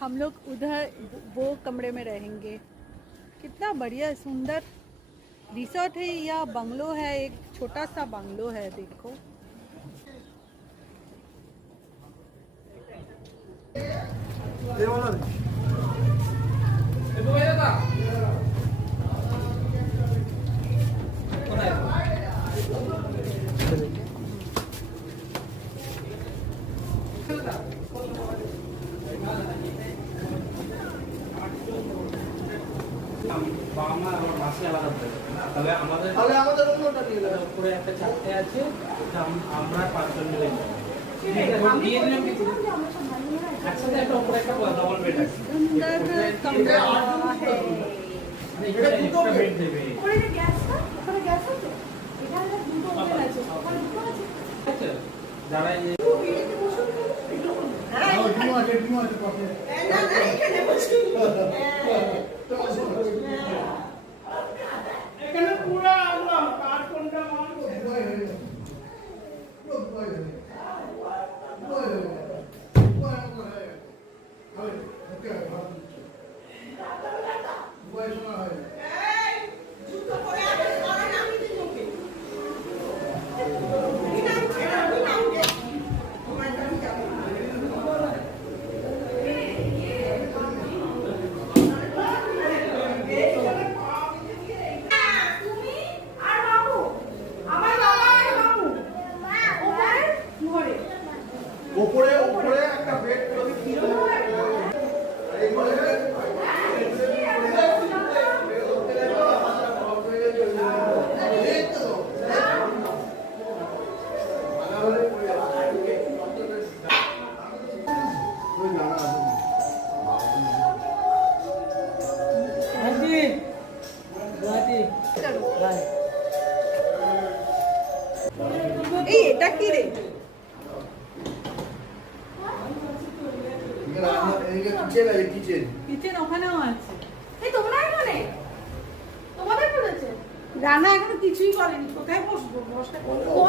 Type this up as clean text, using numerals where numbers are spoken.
हम लोग उधर वो कमरे में रहेंगे। कितना बढ़िया सुंदर रिसोर्ट है या बंगलो है, एक छोटा सा बंगलो है। देखो এটা কি রে? কিচেন ওখানেও আছে। এই তোমরা এখানে তোমাদের করেছে? রান্না এখনো কিছুই করেনি, কোথায় বসবো? বসতে ও